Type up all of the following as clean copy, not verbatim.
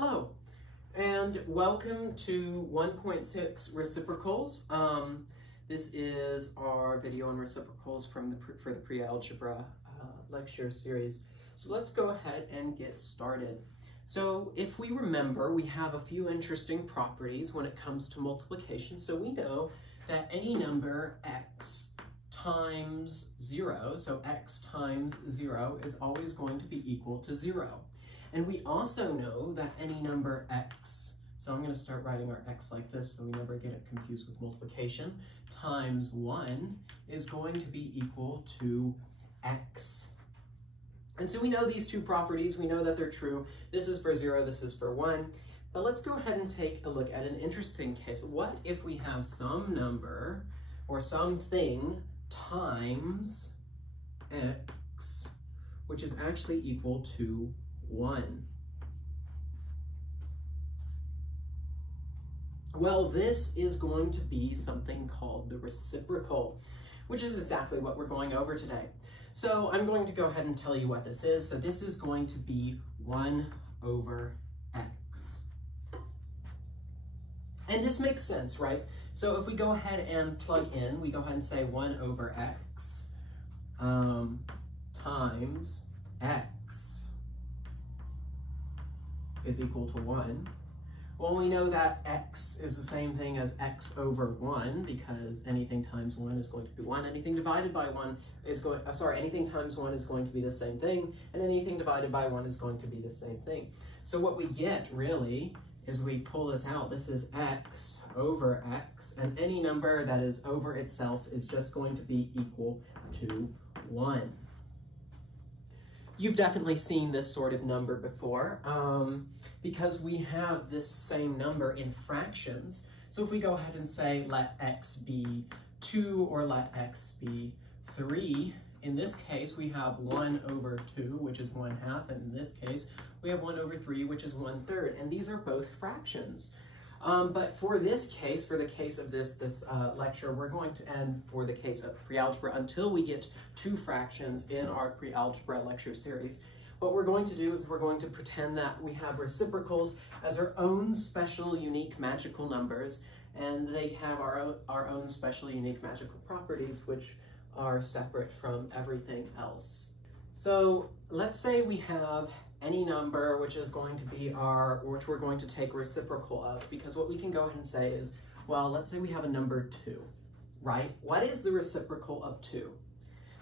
Hello, and welcome to 1.6 Reciprocals. This is our video on reciprocals for the pre-algebra lecture series. So let's go ahead and get started. So if we remember, we have a few interesting properties when it comes to multiplication. So we know that any number x times 0, so x times 0 is always going to be equal to 0. And we also know that any number x, so I'm going to start writing our x like this so we never get it confused with multiplication, times 1 is going to be equal to x. And so we know these two properties, we know that they're true. This is for 0, this is for 1. But let's go ahead and take a look at an interesting case. What if we have some number or something times x, which is actually equal to 1? Well, this is going to be something called the reciprocal, which is exactly what we're going over today. So I'm going to go ahead and tell you what this is. So this is going to be 1 over x. And this makes sense, right? So if we go ahead and plug in, we go ahead and say 1 over x times x is equal to 1. Well, we know that x is the same thing as x over 1 because anything times 1 is going to be 1. Anything divided by 1 is anything times 1 is going to be the same thing, and anything divided by 1 is going to be the same thing. So what we get really is we pull this out. This is x over x, and any number that is over itself is just going to be equal to 1. You've definitely seen this sort of number before because we have this same number in fractions. So if we go ahead and say let x be 2 or let x be 3, in this case we have 1 over 2, which is 1/2, and in this case we have 1 over 3, which is 1/3, and these are both fractions. But for this case, for the case of this lecture, we're going to end for the case of pre-algebra until we get to fractions in our pre-algebra lecture series. What we're going to do is we're going to pretend that we have reciprocals as our own special, unique, magical numbers, and they have our own special, unique, magical properties, which are separate from everything else. So let's say we have any number which is going to be which we're going to take reciprocal of, because what we can go ahead and say is, well, let's say we have a number 2, right? What is the reciprocal of 2?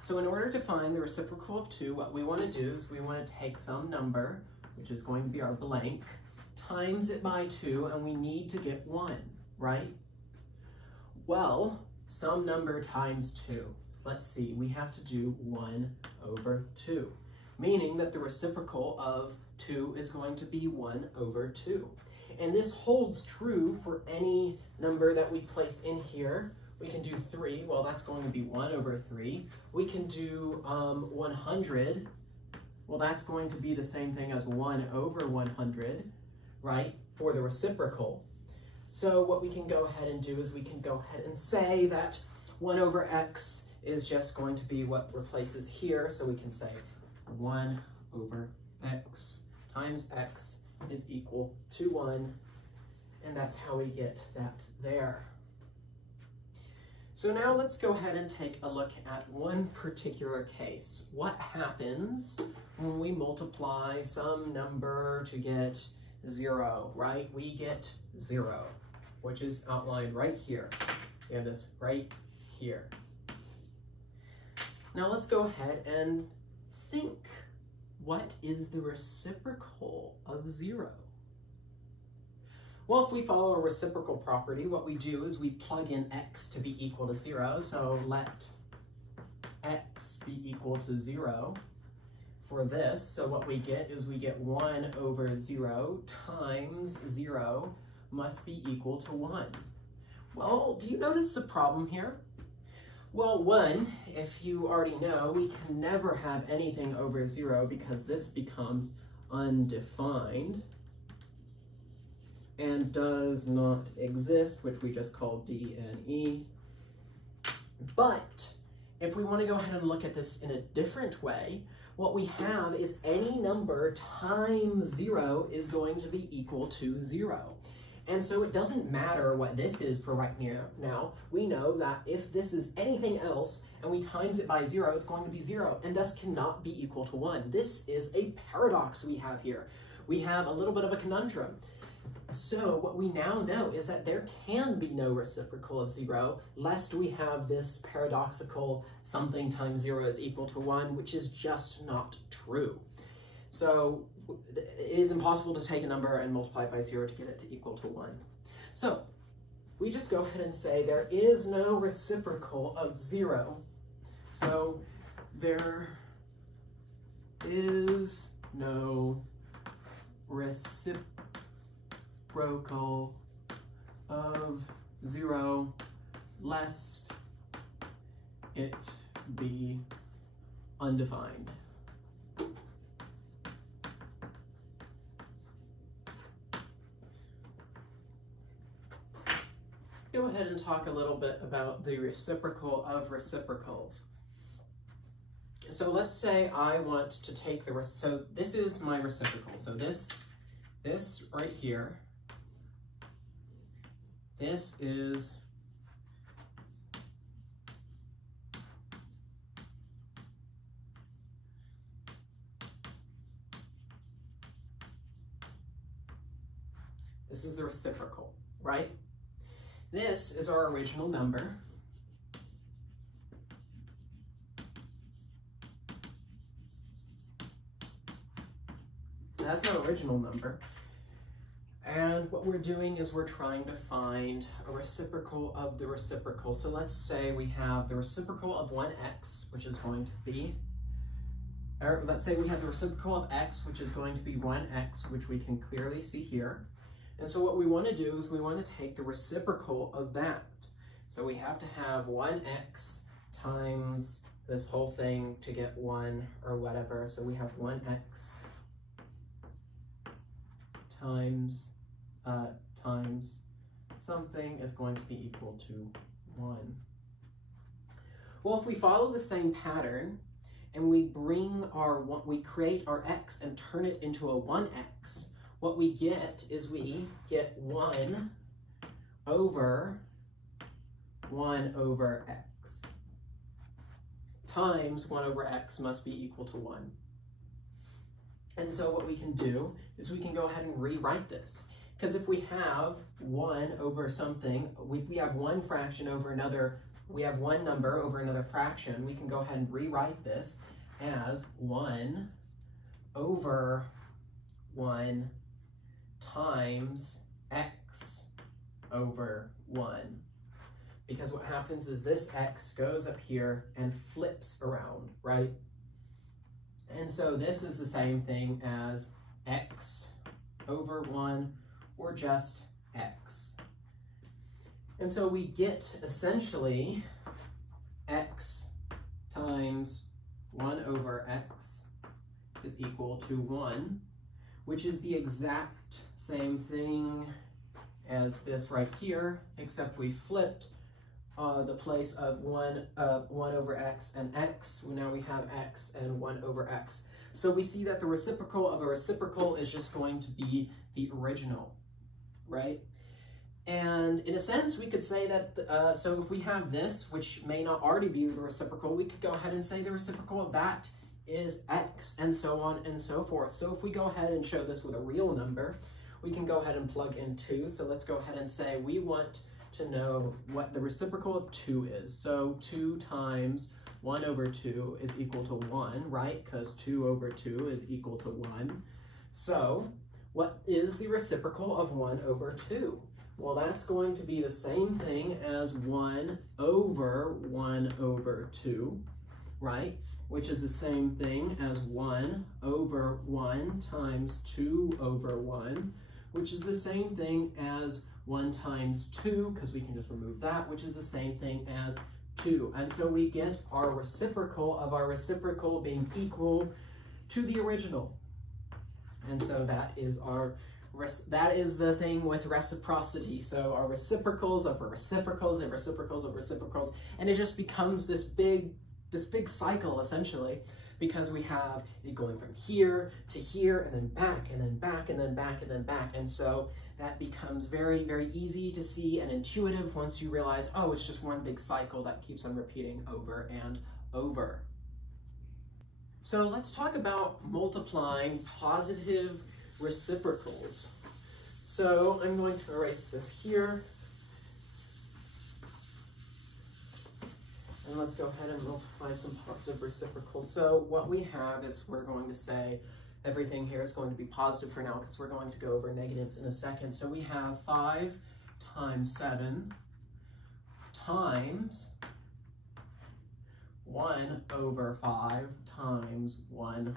So in order to find the reciprocal of 2, what we want to do is we want to take some number, which is going to be our blank, times it by 2, and we need to get 1, right? Well, some number times 2. Let's see, we have to do 1 over 2. Meaning that the reciprocal of 2 is going to be 1 over 2. And this holds true for any number that we place in here. We can do 3, well, that's going to be 1 over 3. We can do 100, well, that's going to be the same thing as 1 over 100, right, for the reciprocal. So what we can go ahead and do is we can go ahead and say that 1 over x is just going to be what replaces here, so we can say 1 over x times x is equal to 1, and that's how we get that there. So now let's go ahead and take a look at one particular case. What happens when we multiply some number to get 0, right? We get 0, which is outlined right here. We have this right here. Now let's go ahead and think, what is the reciprocal of 0? Well, if we follow a reciprocal property, what we do is we plug in x to be equal to 0. So let x be equal to 0 for this. So what we get is we get 1 over 0 times 0 must be equal to 1. Well, do you notice the problem here? Well, 1, if you already know, we can never have anything over 0 because this becomes undefined and does not exist, which we just call D and E. But if we want to go ahead and look at this in a different way, what we have is any number times 0 is going to be equal to 0. And so it doesn't matter what this is for right now. We know that if this is anything else and we times it by 0, it's going to be 0 and thus cannot be equal to 1. This is a paradox we have here. We have a little bit of a conundrum. So what we now know is that there can be no reciprocal of 0 lest we have this paradoxical something times 0 is equal to 1, which is just not true. So it is impossible to take a number and multiply it by 0 to get it to equal to 1. So we just go ahead and say there is no reciprocal of 0. So there is no reciprocal of 0 lest it be undefined. Go ahead and talk a little bit about the reciprocal of reciprocals. So let's say I want to take so this is my reciprocal. So this right here, this is the reciprocal, right? This is our original number. That's our original number. And what we're doing is we're trying to find a reciprocal of the reciprocal. So let's say we have the reciprocal of 1x, which is going to be, or let's say we have the reciprocal of x, which is going to be 1x, which we can clearly see here. And so what we want to do is we want to take the reciprocal of that. So we have to have 1x times this whole thing to get 1 or whatever. So we have 1x times something is going to be equal to 1. Well, if we follow the same pattern and we create our x and turn it into a 1x, what we get is we get 1 over x times 1 over x must be equal to 1. And so what we can do is we can go ahead and rewrite this. Because if we have 1 over something, we have one fraction over another, we have one number over another fraction, we can go ahead and rewrite this as 1 over 1 times x over 1. Because what happens is this x goes up here and flips around, right? And so this is the same thing as x over 1, or just x. And so we get essentially x times 1 over x is equal to 1, which is the exact same thing as this right here, except we flipped the place of 1 over x and x. Now we have x and 1 over x. So we see that the reciprocal of a reciprocal is just going to be the original, right? And in a sense, we could say that, so if we have this, which may not already be the reciprocal, we could go ahead and say the reciprocal of that is x, and so on and so forth. So if we go ahead and show this with a real number, we can go ahead and plug in 2. So let's go ahead and say we want to know what the reciprocal of 2 is. So 2 times 1 over 2 is equal to 1, right? Because 2 over 2 is equal to 1. So what is the reciprocal of 1 over 2? Well, that's going to be the same thing as 1 over 2, right? Which is the same thing as 1 over 1 times 2 over 1, which is the same thing as 1 times 2, because we can just remove that, which is the same thing as 2. And so we get our reciprocal of our reciprocal being equal to the original. And so that is the thing with reciprocity. So our reciprocals of reciprocals and reciprocals of reciprocals, and it just becomes this big cycle essentially. because we have it going from here to here and then back and then back and then back and then back. And so that becomes very, very easy to see and intuitive once you realize, oh, it's just one big cycle that keeps on repeating over and over. So let's talk about multiplying positive reciprocals. So I'm going to erase this here. And let's go ahead and multiply some positive reciprocals. So what we have is we're going to say everything here is going to be positive for now because we're going to go over negatives in a second. So we have 5 times 7 times 1 over 5 times 1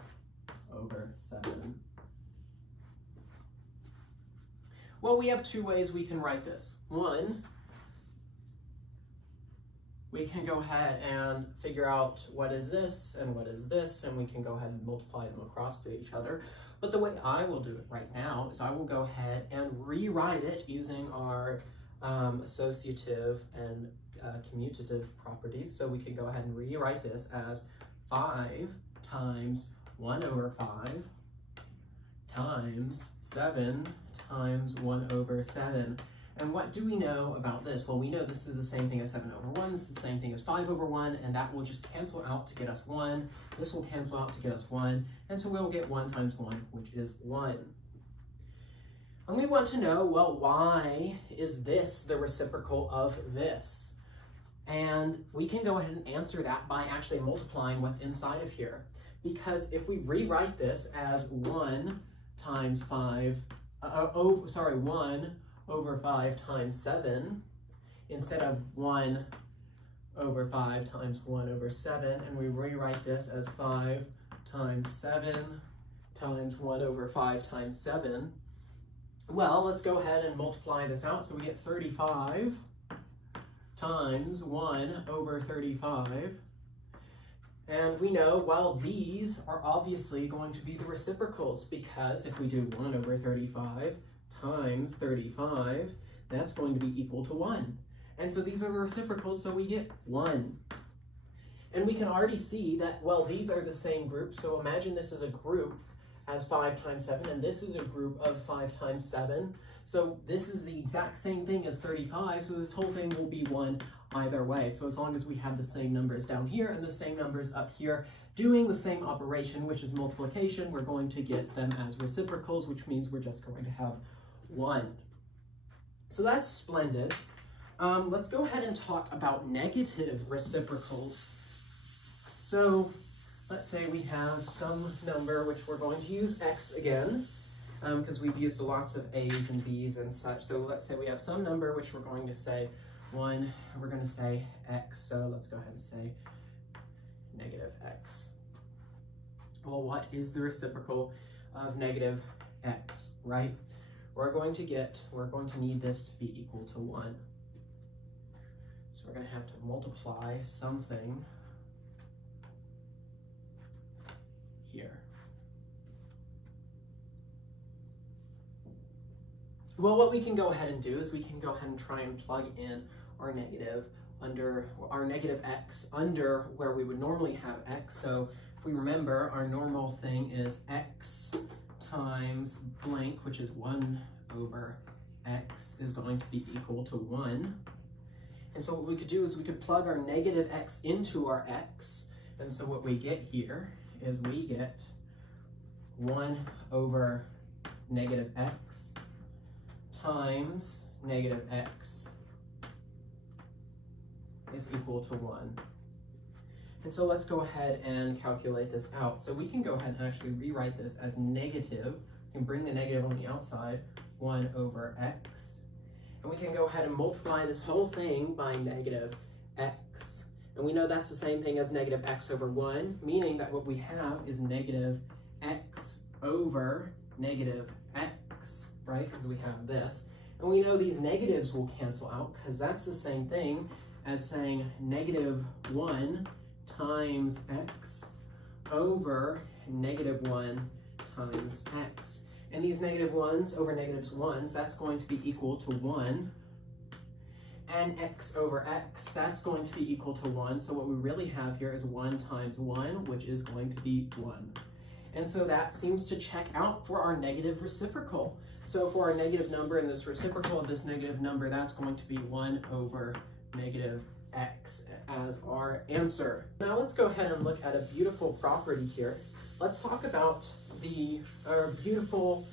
over 7. Well, we have two ways we can write this. One, we can go ahead and figure out what is this and what is this, and we can go ahead and multiply them across to each other. But the way I will do it right now is I will go ahead and rewrite it using our associative and commutative properties. So we can go ahead and rewrite this as 5 times 1 over 5 times 7 times 1 over 7. And what do we know about this? Well, we know this is the same thing as 7 over 1, this is the same thing as 5 over 1, and that will just cancel out to get us 1. This will cancel out to get us 1, and so we'll get 1 times 1, which is 1. And we want to know, well, why is this the reciprocal of this? And we can go ahead and answer that by actually multiplying what's inside of here. Because if we rewrite this as 1 times 5, 1 over 5 times 7, instead of 1 over 5 times 1 over 7, and we rewrite this as 5 times 7 times 1 over 5 times 7, well, let's go ahead and multiply this out. So we get 35 times 1 over 35. And we know, well, these are obviously going to be the reciprocals, because if we do 1 over 35 times 35, that's going to be equal to 1. And so these are the reciprocals, so we get 1. And we can already see that, well, these are the same group. So imagine this is a group as 5 times 7, and this is a group of 5 times 7. So this is the exact same thing as 35, so this whole thing will be 1 either way. So as long as we have the same numbers down here and the same numbers up here, doing the same operation, which is multiplication, we're going to get them as reciprocals, which means we're just going to have 1. So that's splendid. Let's go ahead and talk about negative reciprocals. So let's say we have some number, which we're going to use x again, because we've used lots of a's and b's and such. So let's say we have some number, which we're going to say 1, we're going to say x. So let's go ahead and say negative x. Well, what is the reciprocal of negative x, right? We're going to need this to be equal to 1. So we're going to have to multiply something here. Well, what we can go ahead and do is we can go ahead and try and plug in our negative x under where we would normally have x. So if we remember, our normal thing is x times blank, which is 1 over x, is going to be equal to 1. And so what we could do is we could plug our negative x into our x. And so what we get here is we get 1 over negative x times negative x is equal to 1. And so let's go ahead and calculate this out. So we can go ahead and actually rewrite this as negative. We can bring the negative on the outside, 1 over x. And we can go ahead and multiply this whole thing by negative x. And we know that's the same thing as negative x over 1, meaning that what we have is negative x over negative x, right? Because we have this. And we know these negatives will cancel out, because that's the same thing as saying negative 1 times x over negative 1 times x. And these negative 1s over negatives 1s, that's going to be equal to 1. and x over x, that's going to be equal to 1. So what we really have here is 1 times 1, which is going to be 1. And so that seems to check out for our negative reciprocal. So for our negative number and this reciprocal of this negative number, that's going to be 1 over negative x as our answer. Now let's go ahead and look at a beautiful property here. Let's talk about the beautiful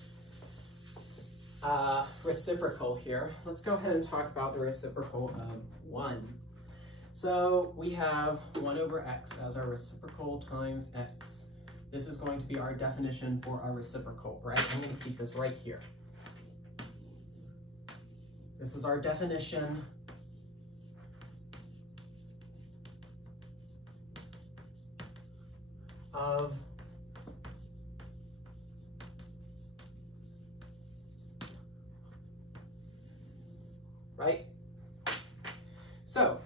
reciprocal here. Let's go ahead and talk about the reciprocal of 1. So we have 1 over x as our reciprocal times x. This is going to be our definition for our reciprocal, right? I'm going to keep this right here. This is our definition of right? So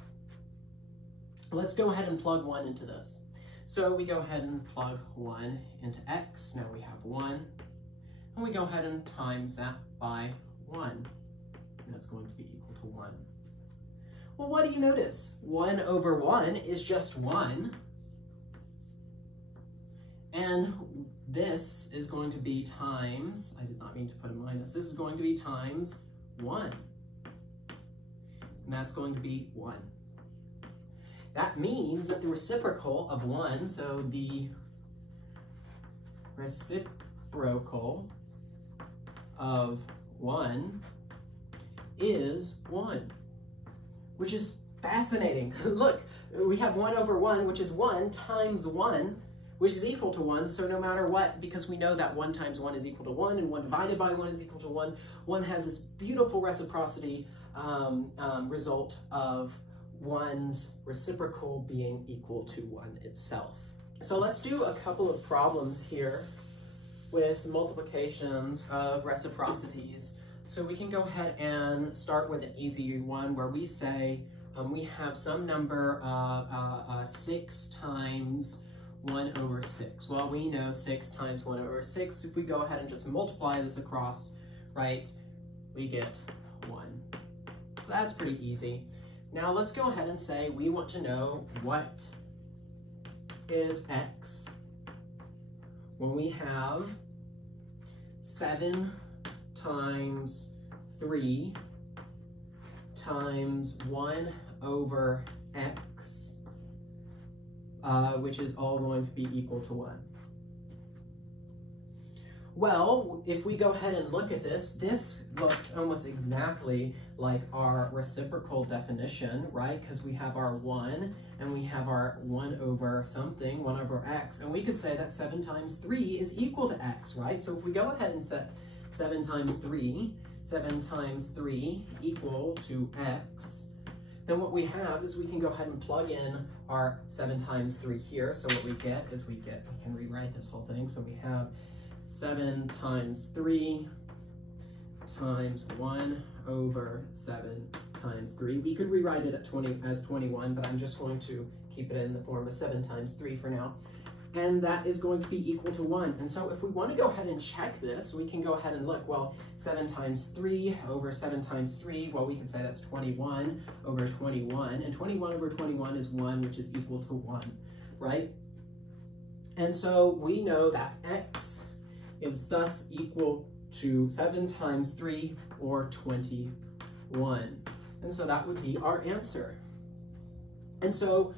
let's go ahead and plug 1 into this. So we go ahead and plug 1 into x. Now we have 1. And we go ahead and times that by 1. And that's going to be equal to 1. Well, what do you notice? 1 over 1 is just 1. And this is going to be times, I did not mean to put a minus, this is going to be times 1. And that's going to be 1. That means that the reciprocal of 1, so the reciprocal of 1 is 1, which is fascinating. Look, we have 1 over 1, which is 1 times 1, which is equal to 1. So no matter what, because we know that 1 times 1 is equal to 1, and 1 divided by 1 is equal to 1, 1 has this beautiful reciprocity result of 1's reciprocal being equal to 1 itself. So let's do a couple of problems here with multiplications of reciprocities. So we can go ahead and start with an easy one where we say we have some number 6 times 1 over 6. Well, we know 6 times 1 over 6. If we go ahead and just multiply this across, right, we get 1. So that's pretty easy. Now let's go ahead and say we want to know what is x when we have 7 times 3 times 1 over x, which is all going to be equal to 1. Well, if we go ahead and look at this, this looks almost exactly like our reciprocal definition, right? Because we have our 1 and we have our 1 over something, 1 over x, and we could say that 7 times 3 is equal to x, right? So if we go ahead and set 7 times 3 equal to x, then what we have is we can go ahead and plug in our 7 times 3 here. So what we get is we can rewrite this whole thing. So we have 7 times 3 times 1 over 7 times 3. We could rewrite it as 21, but I'm just going to keep it in the form of 7 times 3 for now. And that is going to be equal to 1. And so if we want to go ahead and check this, we can go ahead and look, well, 7 times 3 over 7 times 3, well, we can say that's 21 over 21. And 21 over 21 is 1, which is equal to 1, right? And so we know that x is thus equal to 7 times 3, or 21. And so that would be our answer. And so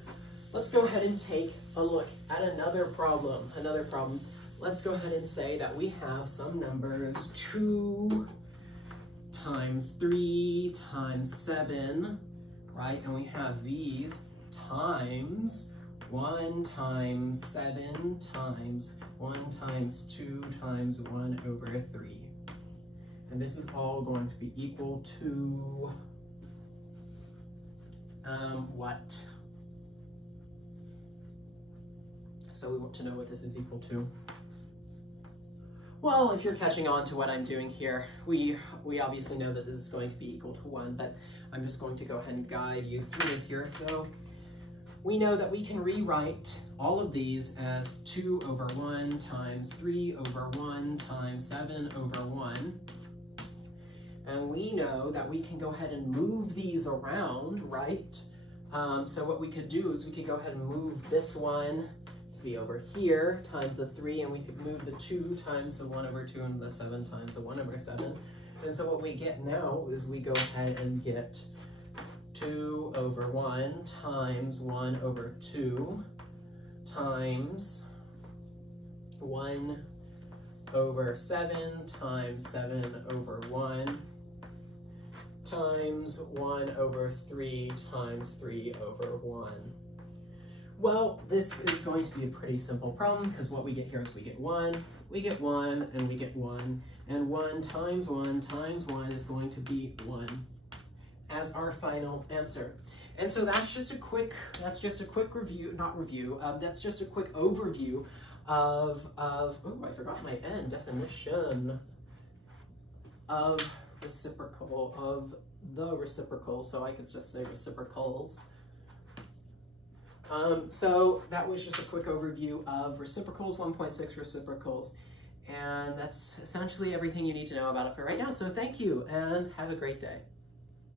let's go ahead and take a look at another problem. Let's go ahead and say that we have some numbers 2 times 3 times 7, right? And we have these times 1 times 7 times 1 times 2 times 1 over 3. And this is all going to be equal to what? So we want to know what this is equal to. Well, if you're catching on to what I'm doing here, we obviously know that this is going to be equal to 1, but I'm just going to go ahead and guide you through this here. So we know that we can rewrite all of these as 2 over 1 times 3 over 1 times 7 over 1. And we know that we can go ahead and move these around, right? So what we could do is we could go ahead and move this one to be over here times the 3, and we could move the 2 times the 1 over 2 and the 7 times the 1 over 7. And so what we get now is we go ahead and get 2 over 1 times 1 over 2 times 1 over 7 times 7 over 1 times 1 over 3 times 3 over 1. Well, this is going to be a pretty simple problem because what we get here is we get 1, and we get 1, and 1 times 1 times 1 is going to be 1 as our final answer. And so that's just a quick review, that's just a quick overview of oh, I forgot my N, definition of reciprocal, of the reciprocal, so I could just say reciprocals. So that was just a quick overview of reciprocals, 1.6 reciprocals, and that's essentially everything you need to know about it for right now. So thank you, and have a great day.